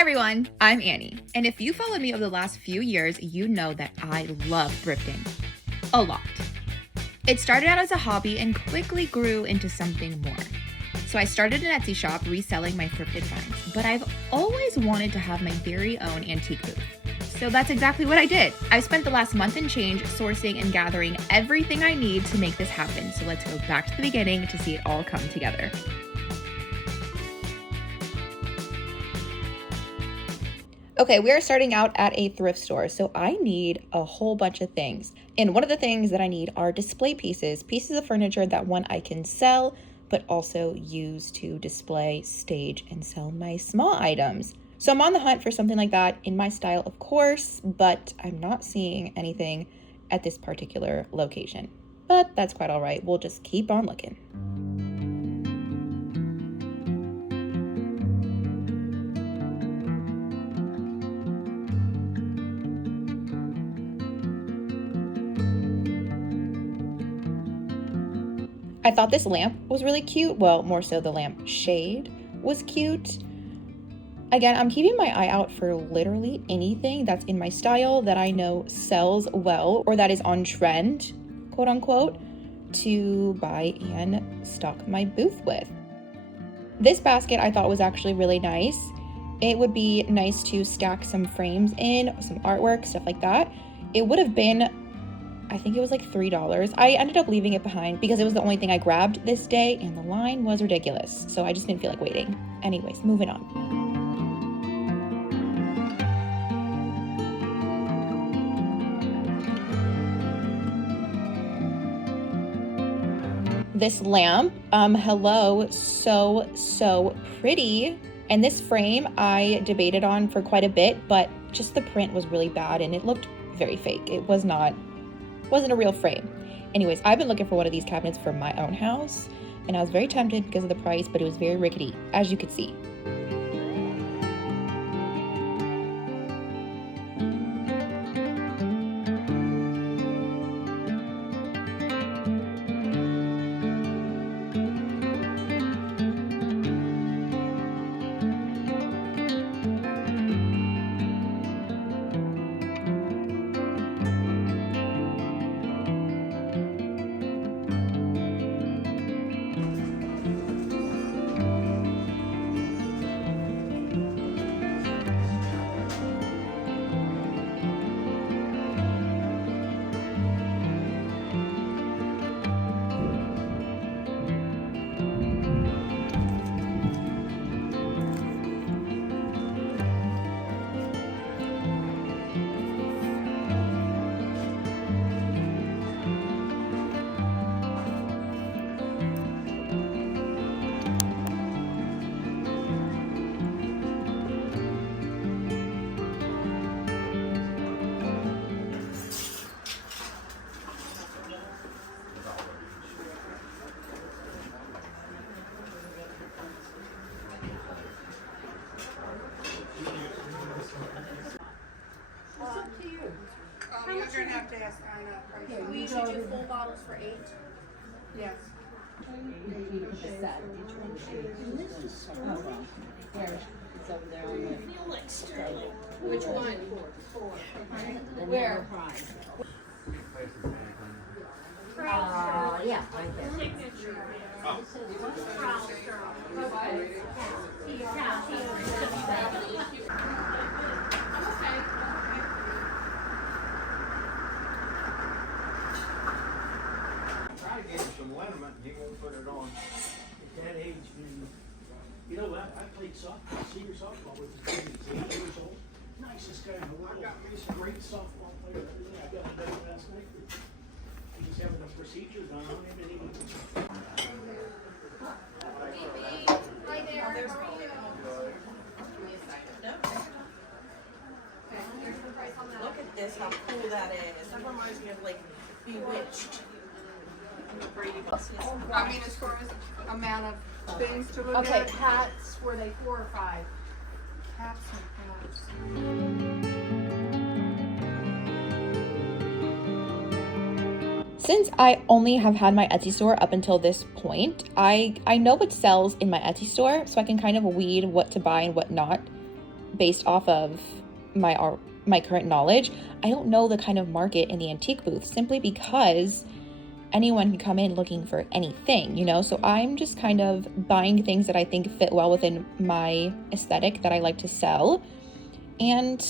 Hi everyone, I'm Annie, and if you followed me over the last few years, you know that I love thrifting. A lot. It started out as a hobby and quickly grew into something more. So I started an Etsy shop reselling my thrifted finds, but I've always wanted to have my very own antique booth. So that's exactly what I did. I've spent the last month and change sourcing and gathering everything I need to make this happen. So let's go back to the beginning to see it all come together. Okay, we are starting out at a thrift store, so I need a whole bunch of things. And one of the things that I need are display pieces of furniture that one I can sell, but also use to display, stage, and sell my small items. So I'm on the hunt for something like that in my style, of course, but I'm not seeing anything at this particular location. But that's quite all right. We'll just keep on looking. I thought this lamp was really cute. Well, more so the lamp shade was cute. Again, I'm keeping my eye out for literally anything that's in my style that I know sells well or that is on trend, quote unquote, to buy and stock my booth with. This basket I thought was actually really nice. It would be nice to stack some frames in, some artwork, stuff like that. It would have been, I think it was like $3. I ended up leaving it behind because it was the only thing I grabbed this day and the line was ridiculous. So I just didn't feel like waiting. Anyways, moving on. This lamp, hello, so pretty. And this frame I debated on for quite a bit, but just the print was really bad and it looked very fake. It wasn't a real frame. Anyways, I've been looking for one of these cabinets for my own house and I was very tempted because of the price, but it was very rickety, as you could see. You're gonna have to ask on price. Yeah, we usually do full bottles for 8. Yes. It's over there on the. Which one? Where? Yeah, right there. Signature. I gave him some liniment and he won't put it on. At that age, man, you know, I played softball, senior softball with the team at 8 years old. Nicest guy in the world. He's a great softball player. I got a day last night. He was having a procedure done on him and he was. Right there. Look at this, how cool that is. That reminds me of like Bewitched. I mean, as far as amount of things to look Okay, at. hats, were they 4 or 5? Caps and hats. Since I only have had my Etsy store up until this point, I know what sells in my Etsy store, so I can kind of weed what to buy and what not. based off of my current knowledge, I don't know the kind of market in the antique booth, simply because anyone can come in looking for anything, you know? So I'm just kind of buying things that I think fit well within my aesthetic that I like to sell, and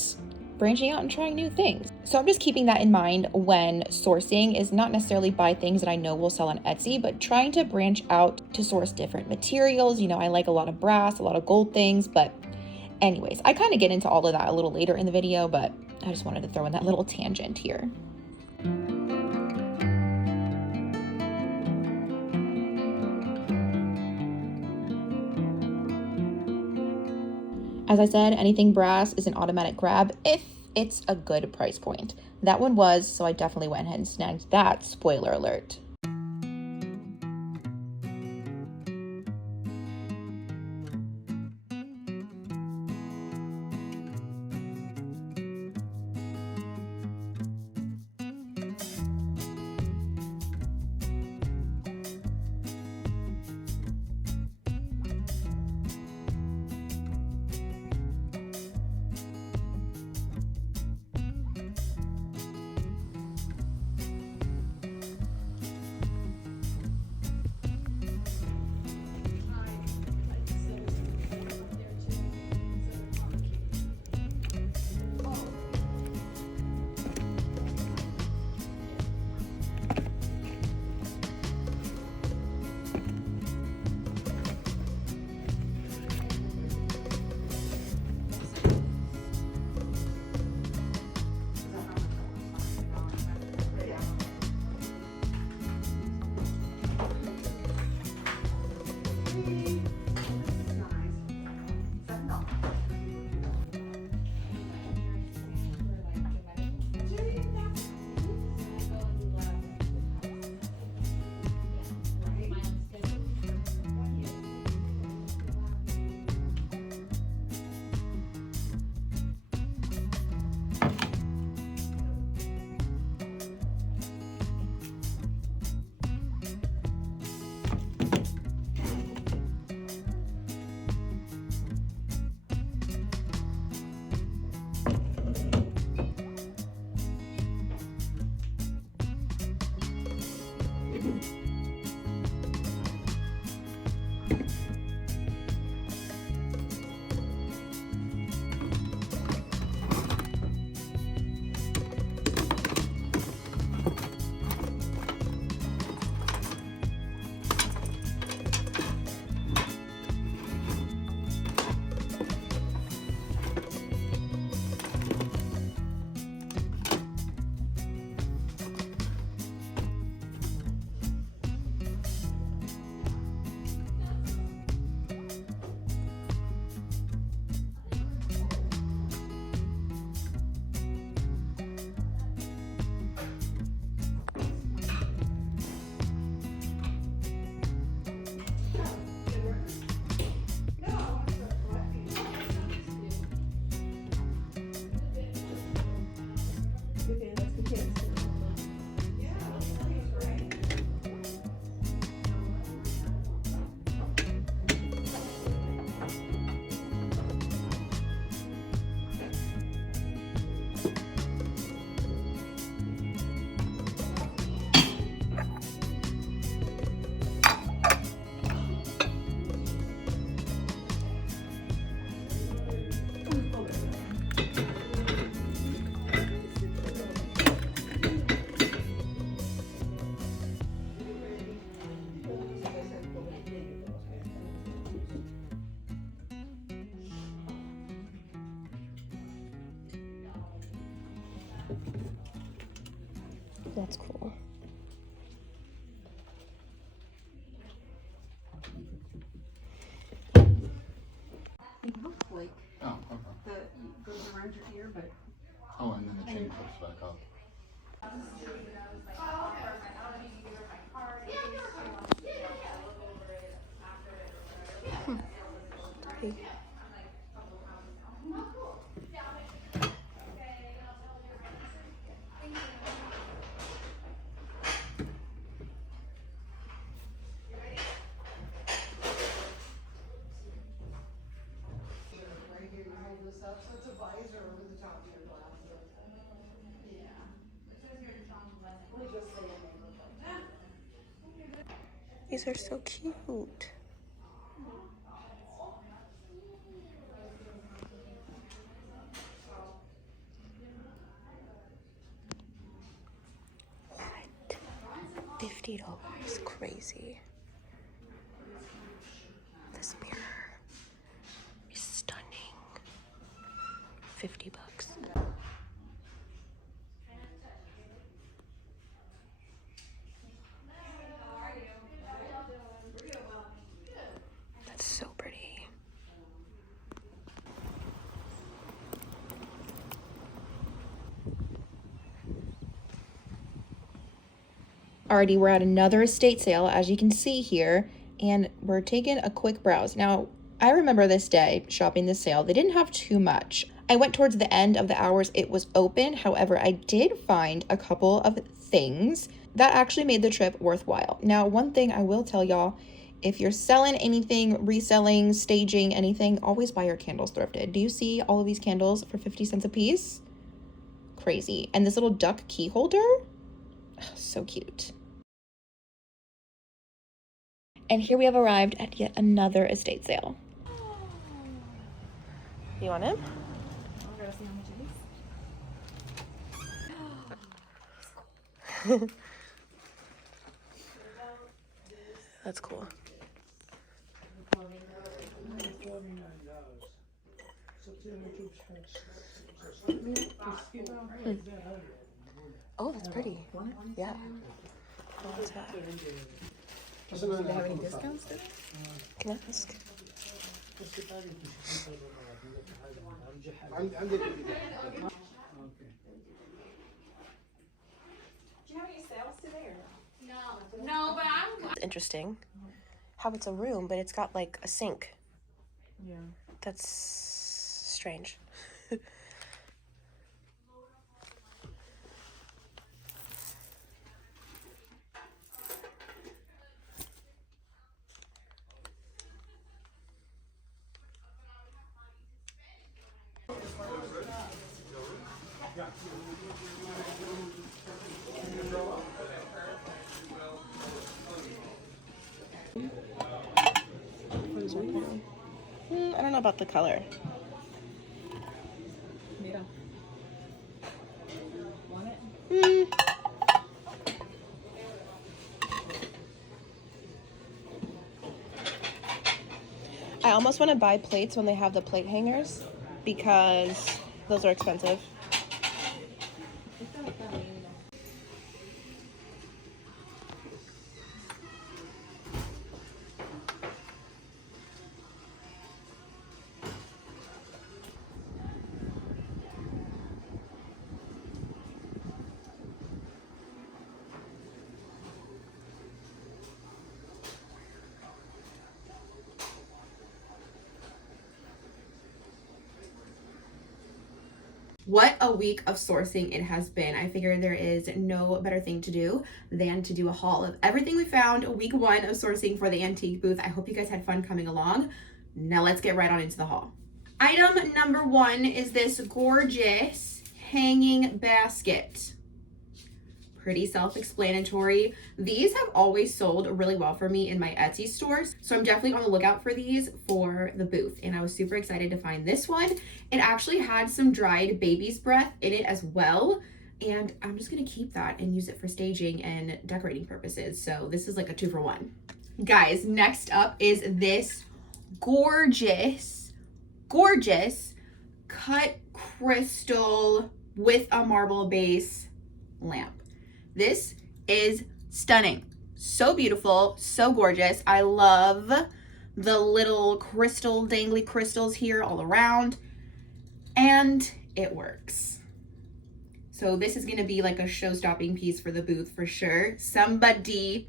branching out and trying new things. So I'm just keeping that in mind when sourcing, is not necessarily buy things that I know will sell on Etsy, but trying to branch out to source different materials. You know, I like a lot of brass, a lot of gold things, but anyways, I kind of get into all of that a little later in the video, but I just wanted to throw in that little tangent here. As I said, anything brass is an automatic grab if it's a good price point. That one was, so I definitely went ahead and snagged that, spoiler alert. That's cool. It looks like Oh, okay. the goes around your ear, but Oh, and then the chain flips back up. These are so cute. What? $50. Crazy. This mirror is stunning. 50 bucks. That's so pretty. Alrighty, we're at another estate sale, as you can see here, and we're taking a quick browse. Now, I remember this day shopping this sale. They didn't have too much. I went towards the end of the hours it was open. However, I did find a couple of things that actually made the trip worthwhile. Now, one thing I will tell y'all, if you're selling anything, reselling, staging anything, always buy your candles thrifted. Do you see all of these candles for 50 cents a piece? Crazy. And this little duck key holder, so cute. And here we have arrived at yet another estate sale. You want him? I'll go see how much it is. That's cool. Oh, that's pretty. Yeah. Oh, what's that? Do they have any discounts today? Can I ask? No, but I'm. It's interesting how it's a room, but it's got like a sink. Yeah. That's strange. I don't know about the color. Mira. Want it? I almost want to buy plates when they have the plate hangers because those are expensive. What a week of sourcing it has been. I figured there is no better thing to do than to do a haul of everything we found week 1 of sourcing for the antique booth. I hope you guys had fun coming along. Now let's get right on into the haul. Item number 1 is this gorgeous hanging basket. Pretty self-explanatory. These have always sold really well for me in my Etsy stores, so I'm definitely on the lookout for these for the booth, and I was super excited to find this one. It actually had some dried baby's breath in it as well, and I'm just gonna keep that and use it for staging and decorating purposes. So this is like a 2-for-1. Guys, next up is this gorgeous cut crystal with a marble base lamp. This is stunning. So beautiful, so gorgeous. I love the little crystal, dangly crystals here all around, and it works. So this is gonna be like a show-stopping piece for the booth for sure. Somebody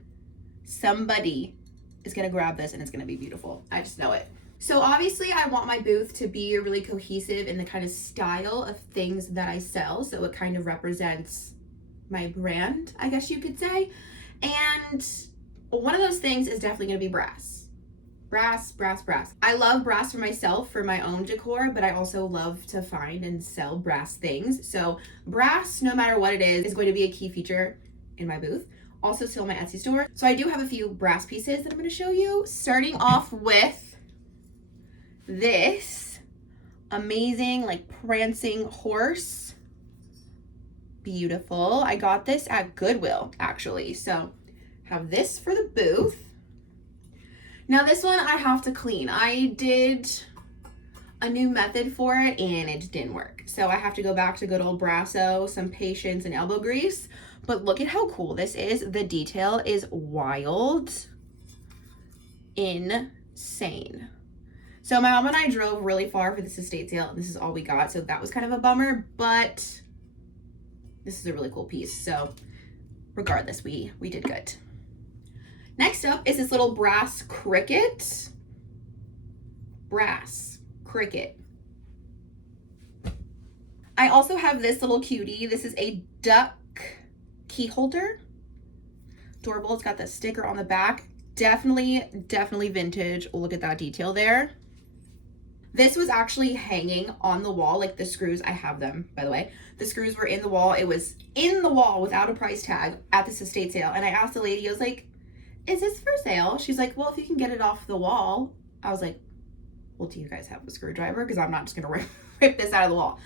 is gonna grab this and it's gonna be beautiful. I just know it. So obviously I want my booth to be really cohesive in the kind of style of things that I sell, so it kind of represents my brand, I guess you could say. And one of those things is definitely gonna be brass. Brass, brass, brass. I love brass for myself, for my own decor, but I also love to find and sell brass things. So brass, no matter what it is going to be a key feature in my booth. Also still in my Etsy store. So I do have a few brass pieces that I'm going to show you. Starting off with this amazing, like, prancing horse. Beautiful. I got this at Goodwill, actually. So have this for the booth. Now this one I have to clean. I did a new method for it and it didn't work. So I have to go back to good old Brasso, some patience and elbow grease. But look at how cool this is. The detail is wild. Insane. So my mom and I drove really far for this estate sale, and this is all we got. So that was kind of a bummer, but this is a really cool piece. So regardless, we did good. Next up is this little brass cricket. Brass cricket. I also have this little cutie. This is a duck key holder. Adorable. It's got the sticker on the back. Definitely vintage. Look at that detail there. This was actually hanging on the wall, like the screws. I have them, by the way. The screws were in the wall. It was in the wall without a price tag at this estate sale. And I asked the lady, I was like, is this for sale? She's like, well, if you can get it off the wall. I was like, well, do you guys have a screwdriver? Because I'm not just gonna rip this out of the wall.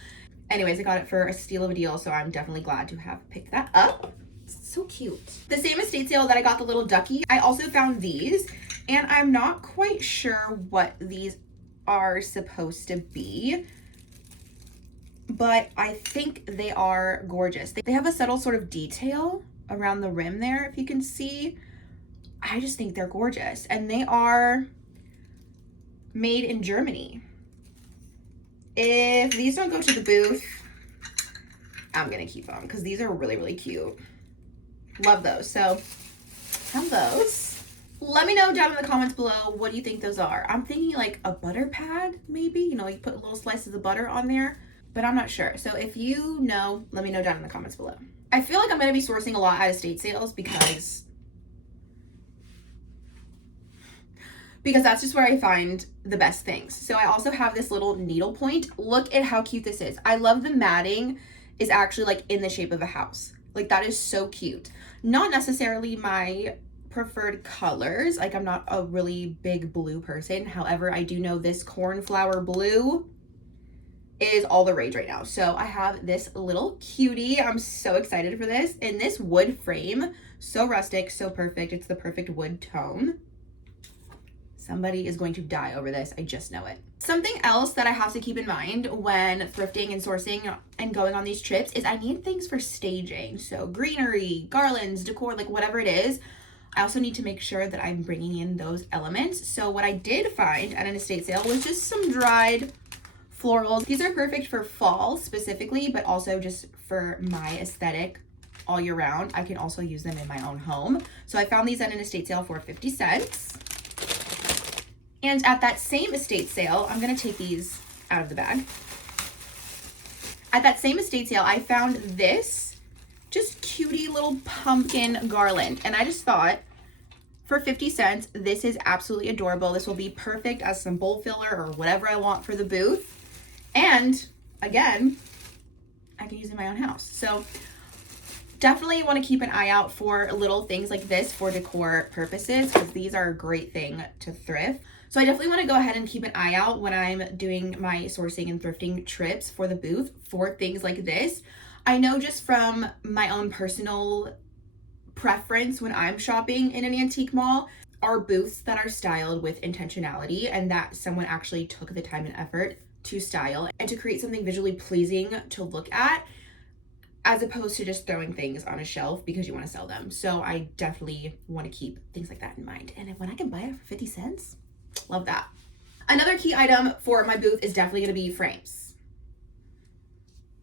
Anyways, I got it for a steal of a deal, so I'm definitely glad to have picked that up. It's so cute. The same estate sale that I got the little ducky, I also found these, and I'm not quite sure what these are supposed to be, but I think they are gorgeous. They have a subtle sort of detail around the rim there, if you can see. I just think they're gorgeous, and they are made in Germany. If these don't go to the booth, I'm gonna keep them because these are really cute. Love those. So have those. Let me know down in the comments below, what do you think those are? I'm thinking like a butter pad, maybe. You know, you put little slices of butter on there, but I'm not sure. So if you know, let me know down in the comments below. I feel like I'm gonna be sourcing a lot at estate sales because that's just where I find the best things. So I also have this little needle point. Look at how cute this is. I love the matting is actually like in the shape of a house. Like that is so cute. Not necessarily my preferred colors. Like I'm not a really big blue person. However, I do know this cornflower blue is all the rage right now. So I have this little cutie. I'm so excited for this. In this wood frame, so rustic, so perfect. It's the perfect wood tone. Somebody is going to die over this. I just know it. Something else that I have to keep in mind when thrifting and sourcing and going on these trips is I need things for staging. So greenery, garlands, decor, like whatever it is. I also need to make sure that I'm bringing in those elements. So what I did find at an estate sale was just some dried florals. These are perfect for fall specifically, but also just for my aesthetic all year round. I can also use them in my own home. So I found these at an estate sale for 50 cents. And at that same estate sale, I'm gonna take these out of the bag. At that same estate sale, I found this just cutie little pumpkin garland. And I just thought, for 50 cents, this is absolutely adorable. This will be perfect as some bowl filler or whatever I want for the booth. And again, I can use it in my own house. So definitely want to keep an eye out for little things like this for decor purposes, because these are a great thing to thrift. So I definitely want to go ahead and keep an eye out when I'm doing my sourcing and thrifting trips for the booth for things like this. I know just from my own personal preference when I'm shopping in an antique mall are booths that are styled with intentionality and that someone actually took the time and effort to style and to create something visually pleasing to look at, as opposed to just throwing things on a shelf because you want to sell them. So I definitely want to keep things like that in mind. And when I can buy it for 50 cents, love that. Another key item for my booth is definitely going to be frames.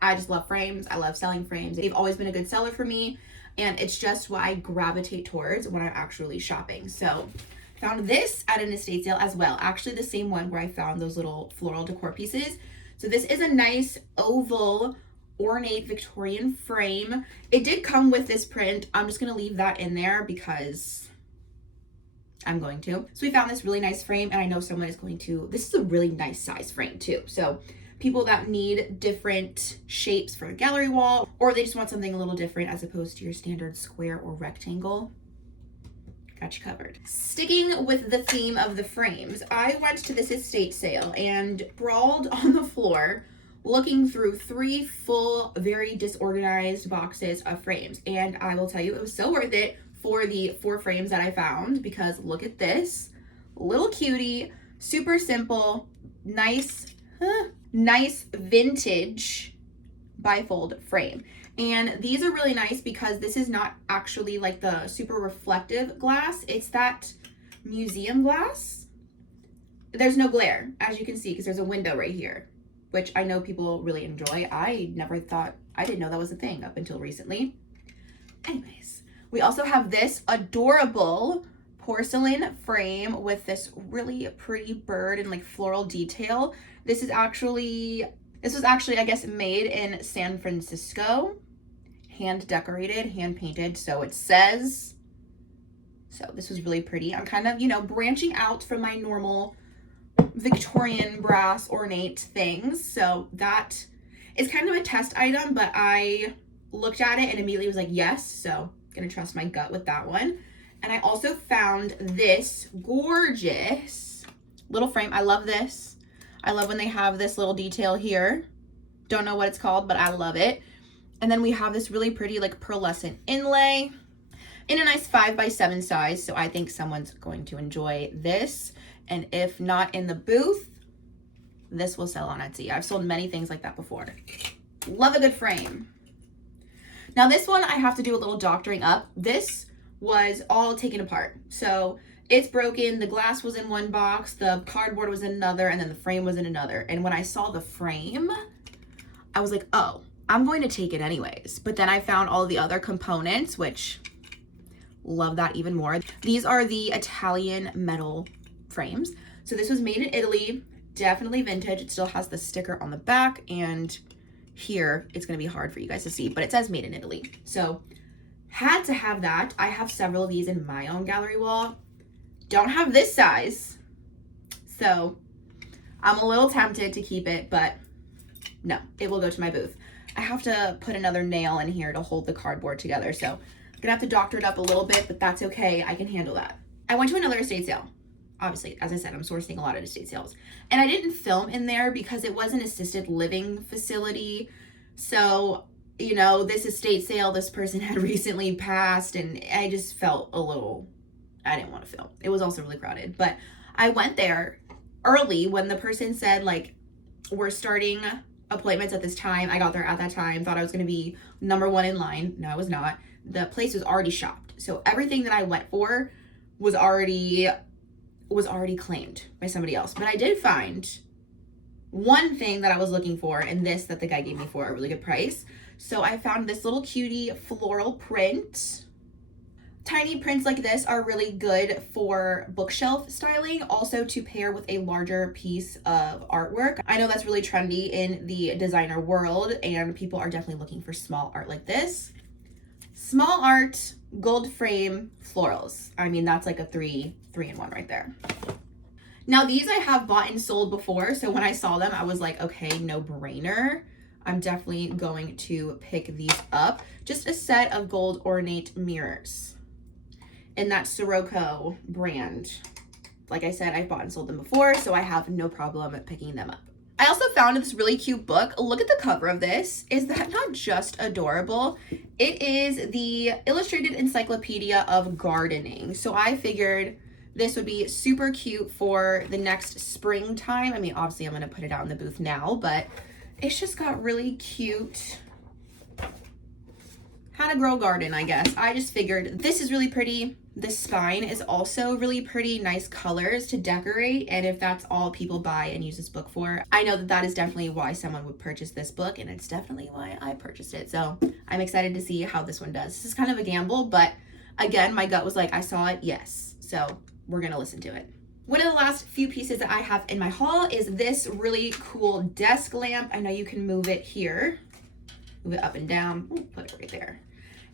I just love frames. I love selling frames. They've always been a good seller for me, and it's just what I gravitate towards when I'm actually shopping. So found this at an estate sale as well. Actually the same one where I found those little floral decor pieces. So this is a nice oval ornate Victorian frame. It did come with this print. I'm just gonna leave that in there because I'm going to. So we found this really nice frame, and I know someone is going to, this is a really nice size frame too. So people that need different shapes for a gallery wall, or they just want something a little different as opposed to your standard square or rectangle, got you covered. Sticking with the theme of the frames, I went to this estate sale and sprawled on the floor looking through 3 full, very disorganized boxes of frames. And I will tell you, it was so worth it for the 4 frames that I found, because look at this little cutie, super simple, nice vintage bifold frame. And these are really nice because this is not actually like the super reflective glass. It's that museum glass. There's no glare, as you can see, because there's a window right here, which I know people really enjoy. I didn't know that was a thing up until recently. Anyways, we also have this adorable porcelain frame with this really pretty bird and like floral detail. This was actually, I guess, made in San Francisco, hand decorated, hand painted, so it says. So this was really pretty. I'm kind of, you know, branching out from my normal Victorian brass ornate things. So that is kind of a test item, but I looked at it and immediately was like, yes. So gonna trust my gut with that one. And I also found this gorgeous little frame. I love this. I love when they have this little detail here. Don't know what it's called, but I love it. And then we have this really pretty like pearlescent inlay in a nice 5x7 size. So I think someone's going to enjoy this. And if not in the booth, this will sell on Etsy. I've sold many things like that before. Love a good frame. Now this one, I have to do a little doctoring up. This was all taken apart. So it's broken. The glass was in one box, the cardboard was in another, and then the frame was in another. And when I saw the frame, I was like, oh, I'm going to take it anyways. But then I found all the other components, which love that even more. These are the Italian metal frames. So this was made in Italy, definitely vintage. It still has the sticker on the back, and here it's going to be hard for you guys to see, but it says made in Italy. So had to have that. I have several of these in my own gallery wall. Don't have this size, so I'm a little tempted to keep it, but no, it will go to my booth. I have to put another nail in here to hold the cardboard together, so I'm gonna have to doctor it up a little bit, but that's okay. I can handle that. I went to another estate sale. Obviously, as I said, I'm sourcing a lot of estate sales, and I didn't film in there because it was an assisted living facility. So, you know, this estate sale, this person had recently passed, and I just felt a little, I didn't want to film. It was also really crowded, but I went there early when the person said, like, we're starting appointments at this time. I got there at that time, thought I was going to be number 1 in line. No, I was not. The place was already shopped. So everything that I went for was already claimed by somebody else. But I did find one thing that I was looking for, and this that the guy gave me for a really good price. So I found this little cutie floral print. Tiny prints like this are really good for bookshelf styling, also to pair with a larger piece of artwork. I know that's really trendy in the designer world, and people are definitely looking for small art like this. Small art, gold frame, florals. I mean, that's like a three in one right there. Now these I have bought and sold before, so when I saw them, I was like, okay, no brainer. I'm definitely going to pick these up. Just a set of gold ornate mirrors in that Sirocco brand. Like I said, I've bought and sold them before, so I have no problem picking them up. I also found this really cute book. Look at the cover of this. Is that not just adorable? It is the Illustrated Encyclopedia of Gardening. So I figured this would be super cute for the next springtime. I mean, obviously I'm gonna put it out in the booth now, but it's just got really cute how to grow a garden, I guess. I just figured this is really pretty. The spine is also really pretty, nice colors to decorate. And if that's all people buy and use this book for, I know that that is definitely why someone would purchase this book, and it's definitely why I purchased it. So I'm excited to see how this one does. This is kind of a gamble, but again, my gut was like, I saw it, yes. So we're gonna listen to it. One of the last few pieces that I have in my haul is this really cool desk lamp. I know you can move it here, move it up and down. Ooh, put it right there.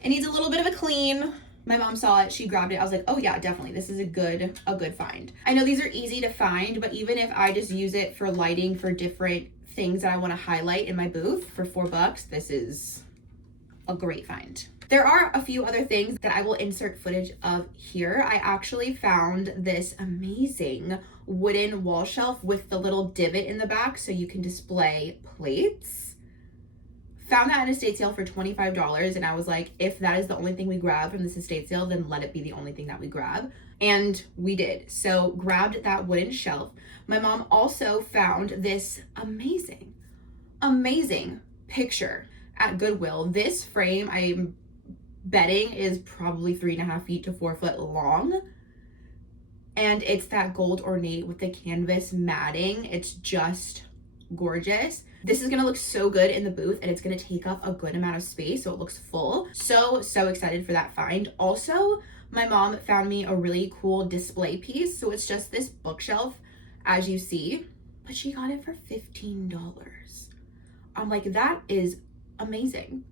It needs a little bit of a clean, My mom saw it, she grabbed it. I was like, oh yeah, definitely. This is a good find. I know these are easy to find, but even if I just use it for lighting for different things that I want to highlight in my booth for $4, this is a great find. There are a few other things that I will insert footage of here. I actually found this amazing wooden wall shelf with the little divot in the back so you can display plates. Found that at an estate sale for $25, and I was like, if that is the only thing we grab from this estate sale, then let it be the only thing that we grab. And we did. So grabbed that wooden shelf. My mom also found this amazing picture at Goodwill. This frame, I'm betting, is probably 3.5 feet to 4 foot long. And it's that gold ornate with the canvas matting. It's just gorgeous. This is gonna look so good in the booth, and it's gonna take up a good amount of space, so it looks full. So excited for that find. Also, my mom found me a really cool display piece. So it's just this bookshelf, as you see, but she got it for $15. I'm like, that is amazing.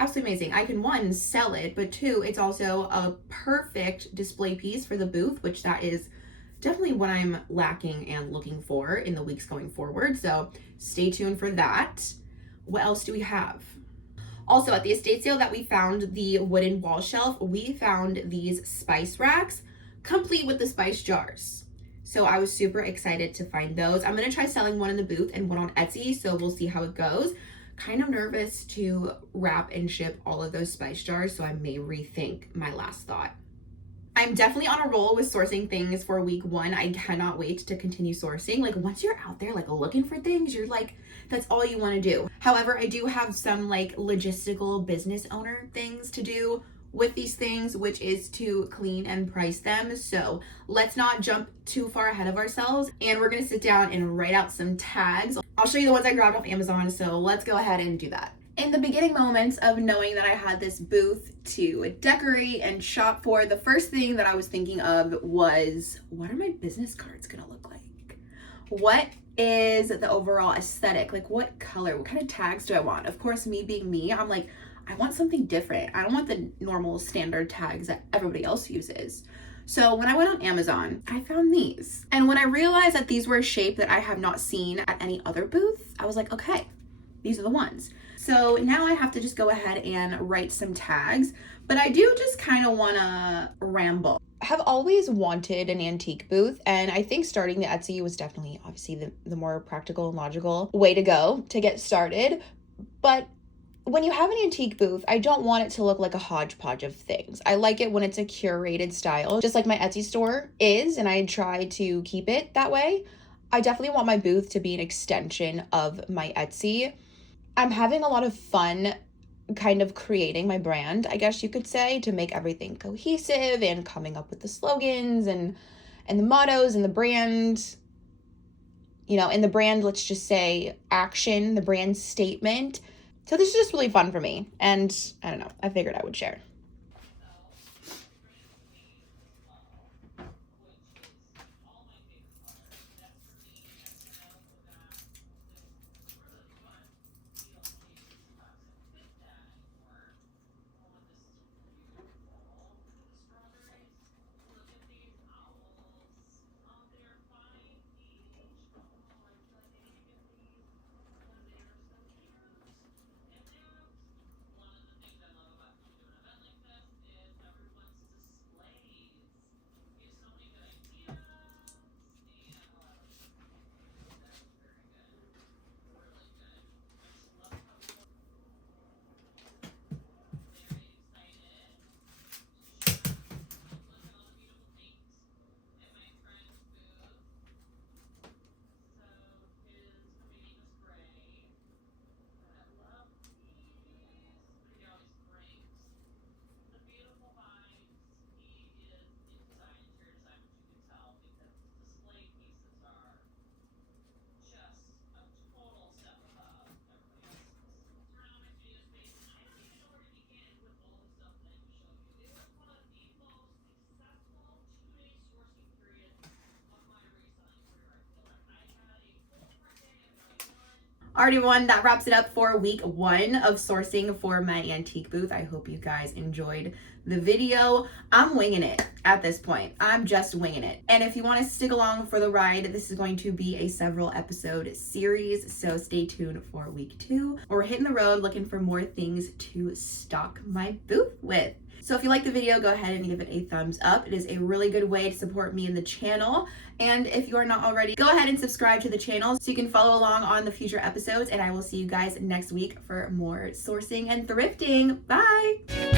Absolutely amazing. I can, one, sell it, but two, it's also a perfect display piece for the booth, which that is definitely what I'm lacking and looking for in the weeks going forward. So stay tuned for that. What else do we have? Also, at the estate sale that we found the wooden wall shelf, we found these spice racks complete with the spice jars. So I was super excited to find those. I'm gonna try selling one in the booth and one on Etsy, so we'll see how it goes. Kind of nervous to wrap and ship all of those spice jars, so I may rethink my last thought. I'm definitely on a roll with sourcing things for week 1. I cannot wait to continue sourcing. Like, once you're out there, like, looking for things, you're like, that's all you want to do. However, I do have some, like, logistical business owner things to do with these things, which is to clean and price them. So let's not jump too far ahead of ourselves. And we're going to sit down and write out some tags. I'll show you the ones I grabbed off Amazon. So let's go ahead and do that. In the beginning moments of knowing that I had this booth to decorate and shop for, the first thing that I was thinking of was, what are my business cards gonna look like? What is the overall aesthetic? Like, what color, what kind of tags do I want? Of course, me being me, I'm like, I want something different. I don't want the normal standard tags that everybody else uses. So when I went on Amazon, I found these. And when I realized that these were a shape that I have not seen at any other booth, I was like, okay, these are the ones. So now I have to just go ahead and write some tags, but I do just kind of want to ramble. I have always wanted an antique booth, and I think starting the Etsy was definitely obviously the more practical and logical way to go to get started. But when you have an antique booth, I don't want it to look like a hodgepodge of things. I like it when it's a curated style, just like my Etsy store is, and I try to keep it that way. I definitely want my booth to be an extension of my Etsy. I'm having a lot of fun kind of creating my brand, I guess you could say, to make everything cohesive and coming up with the slogans and the mottos and the brand, you know, and the brand, let's just say action, the brand statement. So this is just really fun for me, and I don't know, I figured I would share. Alright everyone, that wraps it up for week 1 of sourcing for my antique booth. I hope you guys enjoyed the video. I'm winging it at this point. I'm just winging it. And if you want to stick along for the ride, this is going to be a several episode series, so stay tuned for week 2. We're hitting the road looking for more things to stock my booth with. So if you like the video, go ahead and give it a thumbs up. It is a really good way to support me and the channel. And if you are not already, go ahead and subscribe to the channel so you can follow along on the future episodes. And I will see you guys next week for more sourcing and thrifting. Bye!